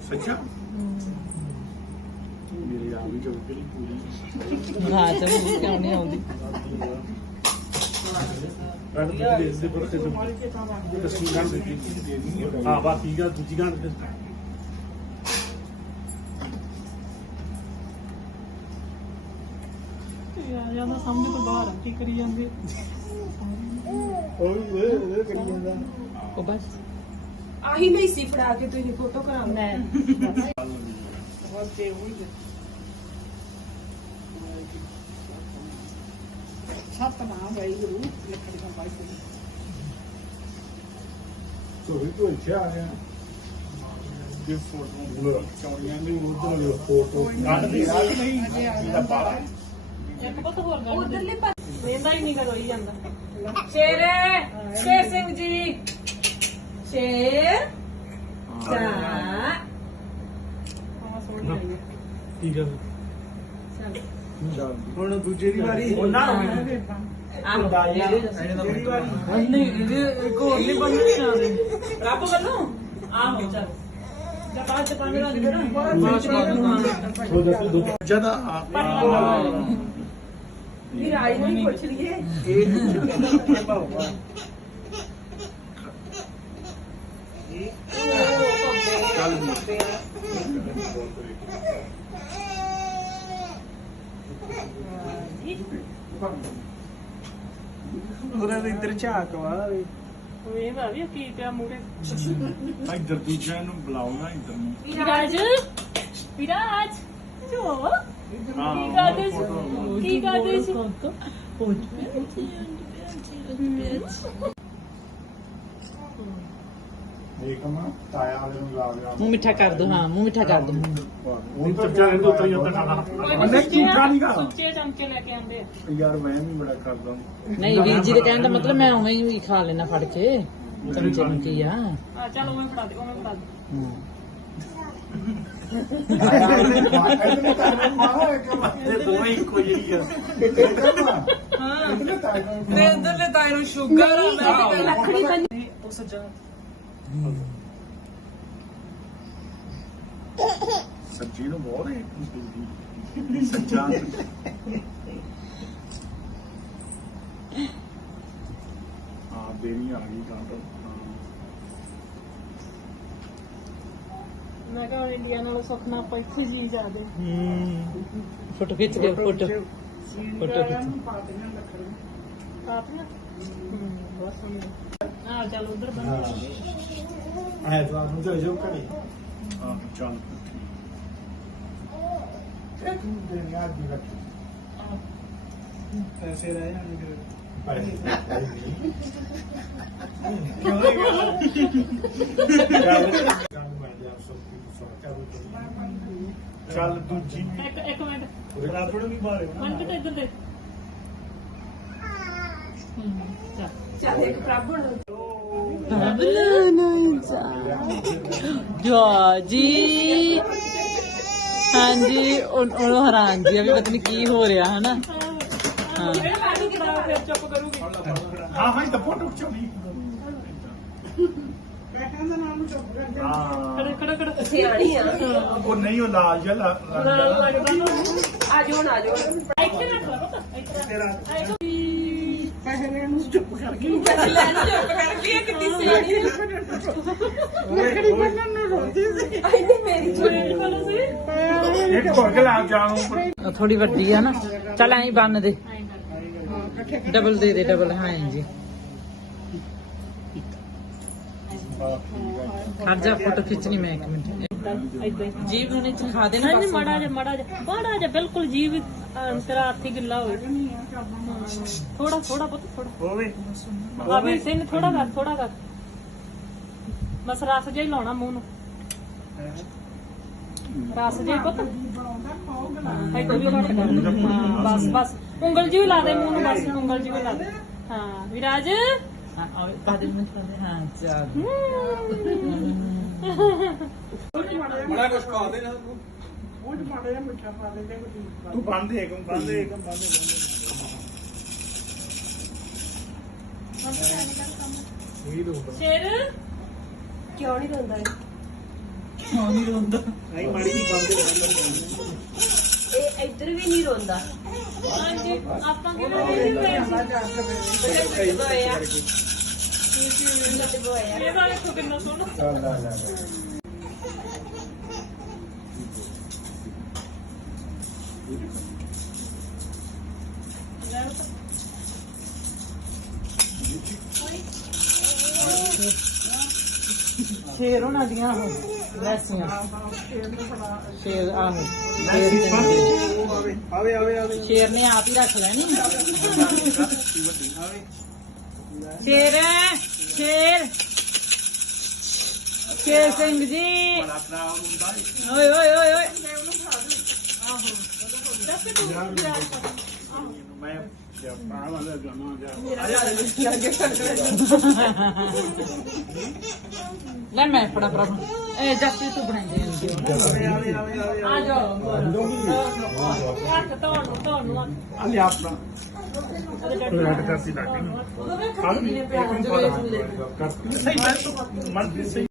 ਸੱਚਾ? ਮੇਰੀ ਆ ਵੀ ਚੌਕੀ ਪੂਰੀ। ਹਾਂ ਤੇ ਮੈਨੂੰ ਕਿਉਂ ਨਹੀਂ ਆਉਂਦੀ? ਰੱਖ ਦੇ ਦੇ ਦੇ ਪਰ ਤੇ ਦੱਸੀ ਗੰਢ ਦੇ ਦਿੱਤੀ ਹਾਂ। ਬਸ ਠੀਕ ਆ ਦੂਜੀ ਗੰਢ ਤੇ। ਯਾਰ ਜਾਂਦਾ ਸਮਝ ਤੋਂ ਬਾਹਰ ਕੀ ਕਰੀ ਜਾਂਦੇ? ਉਹ ਵੀ ਇਹ ਇਹ ਕਰੀ ਜਾਂਦਾ। ਉਹ ਬਸ। ਆਹੀ ਲਈ ਸੀ ਫੜਾ ਕੇ ਤੁਸੀਂ ਫੋਟੋ ਕਰਾਉਣਾ ਸੋ। ਵੀ ਤੂੰ ਇੱਥੇ ਆ ਗਿਆ ਇਹ ਫੋਟੋ ਚੌੜੀਆਂ ਦੀ ਉਧਰ ਫੋਟੋ ਕੱਢ ਦੇ ਆ। ਕਿ ਨਹੀਂ ਇਹਦਾ ਬਾਹਰ ਇੱਕ ਪੁੱਤ ਹੋਰ ਗੱਲ ਉਧਰਲੇ ਪਾਸੇ ਵੇਂਦਾ ਹੀ ਨਹੀਂ ਕਰੋਈ ਜਾਂਦਾ। ਸ਼ੇਰ ਸ਼ੇਰ ਸਿੰਘ ਜੀ। ਸ਼ੇਰ ਚਾ ਹਾਂ ਸੋਹਣੀ ਆਈ ਹੈ ਕੀ ਗੱਲ ਚਲ ਹੁਣ ਦੂਜੇ ਦੀ ਵਾਰੀ ਉਹਨਾਂ ਆਹੋ ਤੇਰੀ ਵਾਰੀ ਨਹੀਂ ਇਹਦੇ ਇੱਕ ਹੋਰ ਨਹੀਂ ਬਣਨੀ ਚਾਹਦੇ ਰੱਬ ਵੱਲੋਂ ਆਹੋ ਚੱਲ ਜਾਂ ਬਾਅਦ ਚ ਪਾਣੀ ਲਾ ਦੇ ਨਾ ਬਾਅਦ ਚ ਪਾਣੀ ਉਹ ਦੱਸ ਦੂਜਾ ਦਾ ਵੀ ਰਾਜ ਨੂੰ ਹੀ ਪੁੱਛ ਲਈਏ ਇਹ ਭਾਉਗਾ ਚੱਲ ਜੀ ਉਹਦਾ ਤਾਂ ਇੱਧਰ ਝਾਕ ਵਾ ਵੇਂਦਾ ਵੀ। ਕੀ ਪਿਆ ਮੂਰੇ ਇੱਧਰ ਦੂਜਿਆਂ ਨੂੰ ਬੁਲਾਓ ਨਾ ਇੱਧਰ ਨੂੰ। ਵਿਰਾਜ? ਵਿਰਾਜ? ਜੋ? ਹਾਂ ਕੀ ਕਰਦੇ ਸੀ? ਕੀ ਕਰਦੇ ਸੀ? ਦੇਖ ਮਾ ਤਾਇਆ ਵਾਲੇ ਨੂੰ ਲਾ ਲਿਆ। ਮੂੰਹ ਮਿੱਠਾ ਕਰ ਦੋ ਹਾਂ ਮੂੰਹ ਮਿੱਠਾ ਕਰ ਦੋ। ਉਹ ਤਾਂ ਜਾਣ ਦੋ ਤਰੀ ਉੱਤੇ ਖਾਣਾ ਅੰਨੇ ਸੁੱਚੇ ਝੂਠਾ ਨਹੀਂ ਗਾ। ਸੁੱਚੇ ਚਮਚੇ ਲੈ ਕੇ ਆਂਦੇ ਆ। ਯਾਰ ਮੈਂ ਵੀ ਬੜਾ ਕਰਦਾ ਨਹੀਂ ਵੀਰ ਜੀ ਦੇ ਕਹਿਣ ਦਾ ਮਤਲਬ ਮੈਂ ਉਵੇਂ ਹੀ ਖਾ ਲੈਣਾ ਫੜ ਕੇ। ਚਮਚੇ ਨੂੰ ਕੀ ਆ। ਆ ਚੱਲ ਉਵੇਂ ਫੜਾ ਦੇ ਉਵੇਂ ਫੜਾ ਦੇ। ਜਿਹੀ ਆ। ਮੈਂ ਅੰਦਰਲੇ ਤਾਈ ਨੂੰ ਸ਼ੂਗਰ ਆ ਮੈਂ ਲੱਕੜੀ ਬੰਨੀ ਉਹ ਸੱਜਾ ਸੱਚੀ ਨੂੰ ਬਹੁਤ ਹੈ ਸੱਚਾ ਹਾਂ ਬੇਰੀ ਆ ਗਈ ਕਾਂਟ ਮੈਂ ਕਿਹਾ ਹੁਣ ਇੰਡੀਆ ਨਾਲੋਂ ਸੁਖਨਾ ਆਪਾਂ ਇੱਥੇ ਜੀ ਜਾਦੇ ਹਮ। ਫੋਟੋ ਖਿੱਚ ਲਿਓ ਫੋਟੋ ਫੋਟੋ ਖਿੱਚ ਆਪਣਾ ਬਹੁਤ ਸੋਹਣਾ ਆ ਚੱਲ ਉਧਰ ਬੰਦ ਐਤਵਾਰ ਨੂੰ ਜੋ ਜੋ ਕਰੀ ਹਾਂ ਚੱਲ। ਇੱਕ ਦਿਨ ਯਾਦ ਦੀ ਰੱਖ। ਪੈਸੇ ਰਹਿ ਜਾਣਗੇ ਪੈਸੇ ਚੱਲ। ਦੂਜੀ। ਇੱਕ ਇੱਕ ਮਿੰਟ। ਰੱਬ ਨੂੰ ਵੀ ਮਾਰੇ ਮਨ ਕਿਤੇ ਇੱਧਰ ਦੇ। ਚੱਲ। ਇੱਕ ਪ੍ਰਭ ਹੁਣ ਜਾ। ਜੀ ਹਾਂਜੀ ਉਹ- ਉਹਨੂੰ ਹੈਰਾਨ ਜੀ ਆ ਵੀ ਪਤਾ ਨਹੀਂ ਕੀ ਹੋ ਰਿਹਾ ਹਨਾ? ਹਾਂ। ਫਿਰ ਚੁੱਪ ਕਰੂਗੀ। ਹਾਂ ਹਾਂ ਤਾਂ ਫੋਟੋ ਖਿਚਾਉਣੀ ਹਾਂ ਖੜੇ ਖੜੇ ਖੜੇ ਸਿਆਣੀ ਆ। ਉਹ ਨਹੀਂ ਉਹ ਲਾਲ ਜਿਹਾ ਲੱਗਦਾ। ਨਾ ਆ ਜਾਓ ਨਾ ਆ ਜਾਓ। ਇੱਥੇ ਰੱਖ ਲਾ ਪੁੱਤ ਇੱਥੇ ਤੇਰਾ ਪੈਸੇ ਲੈਣ ਨੂੰ ਚੁੱਪ ਕਰਕੇ ਆ ਕਿੰਨੀ ਸਿਆਣੀ ਲੱਕੜੀ ਬੰਨਣ ਨੂੰ ਰੋਂਦੀ ਸੀ। ਆਈ ਮੇਰੀ ਛੋਟੀ ਕੋਲ ਸੀ ਇੱਕ ਹੋਰ ਗਲਾ ਜਾਉਂ ਥੋੜੀ ਵੱਡੀ ਆ ਨਾ। ਚੱਲ ਐਂ ਬੰਨ ਦੇ। ਡਬਲ ਦੇ ਦੇ ਡਬਲ ਹਾਂ ਜੀ। ਖੜ ਜਾ ਫੋਟੋ ਖਿੱਚਣੀ ਮੈਂ ਇੱਕ ਮਿੰਟ। ਜੀਭ ਨੂੰ ਦੇਣਾ ਨਹੀਂ ਨਹੀਂ ਬਸ। ਮਾੜਾ ਜਿਹਾ ਮਾੜਾ ਜਿਹਾ। ਮਾੜਾ ਜਿਹਾ ਬਿਲਕੁਲ ਜੀਵ ਤੇਰਾ ਹੱਥ ਹੀ ਗਿੱਲਾ ਹੋਵੇ ਥੋੜਾ ਥੋੜਾ ਪੁੱਤ ਥੋੜਾ ਹੋਵੇ ਆ ਵੀ ਸਿੰਘ ਥੋੜਾ ਕਰ ਥੋੜਾ ਕਰ ਬਸ ਰਸ ਜਿਹਾ ਹੀ ਲਾਉਣਾ ਮੂੰਹ ਨੂੰ ਰਸ ਜਿਹਾ ਹੀ ਪੁੱਤ ਹਾਂ ਇੱਧਰ ਵੀ ਘੱਟ ਕਰ ਹਾਂ ਬਸ ਬਸ ਉਂਗਲ ਜੀ ਵੀ ਲਾ ਦੇ ਮੂੰਹ ਨੂੰ ਬਸ ਉਂਗਲ ਜੀ ਵੀ ਲਾ ਦੇ ਹਾਂ ਵਿਰਾਜ ਹਾਂ ਆਵੇ ਪਾ ਦੇ ਮੈਨੂੰ ਪਾ ਦੇ ਹਾਂ ਚੱਲ ਤੂੰ ਬੰਦ ਦੇ ਕਮ ਬੰਦ ਦੇ ਕਮ ਬੰਦ ਦੇ ਸ਼ੇਰ? ਕਿਉਂ ਨਹੀਂ ਰੋਂਦਾ ਇਹ? ਹਾਂ ਨਹੀਂ ਰੋਂਦਾ? ਨਹੀਂ ਮਾੜੀ ਜੀ ਬੰਦ ਇਹ ਇੱਧਰ ਵੀ ਨਹੀਂ ਰੋਂਦਾ। ਹਾਂਜੀ ਆਪਾਂ ਕਿਵੇਂ ਨਹੀਂ ਹੋਏ ਬੜੇ ਬੋਇਆ ਬੋਇਆ ਇਹਦਾ ਦੇਖੋ ਕਿੰਨਾ ਸੋਹਣਾ ਸ਼ੇਰ ਹੋਣਾ ਦੀਆਂ ਉਹ ਲੈਸੀਆਂ ਸ਼ੇਰ ਆਹੋ। ਸ਼ੇਰ ਚੰਗੇ। ਆਵੇ ਆਵੇ ਆਵੇ। ਸ਼ੇਰ ਨੇ ਆਪ ਹੀ ਰੱਖ ਲੈਣੀ। ਸ਼ੇਰ ਸ਼ੇਰ ਸ਼ੇਰ ਸਿੰਘ ਜੀ। ਬੜਾ ਖਰਾਬ ਹੁੰਦਾ ਓਏ ਓਏ ਓਏ ਓਏ ਮੈਂ ਪਾਣਾ ਵਾਲਾ ਜਾਣਾ ਜਾ ਲੈ ਮੈਂ ਆਪਣਾ ਪ੍ਰਭ ਇਹ ਜੱਤੀ ਤੂੰ ਬਣਾਈ ਆ ਜਾਓ ਰੱਖ ਤੁਹਾਨੂੰ ਤੁਹਾਨੂੰ ਆ ਲਿਆ ਆਪਣਾ ਰੈਡ ਕਰਤੀ ਲੱਗੀ ਉਹਦੇ ਵਿੱਚ ਕਰਤੀ। ਸਹੀ ਮੈਂ ਮਰਦੀ ਸਹੀ।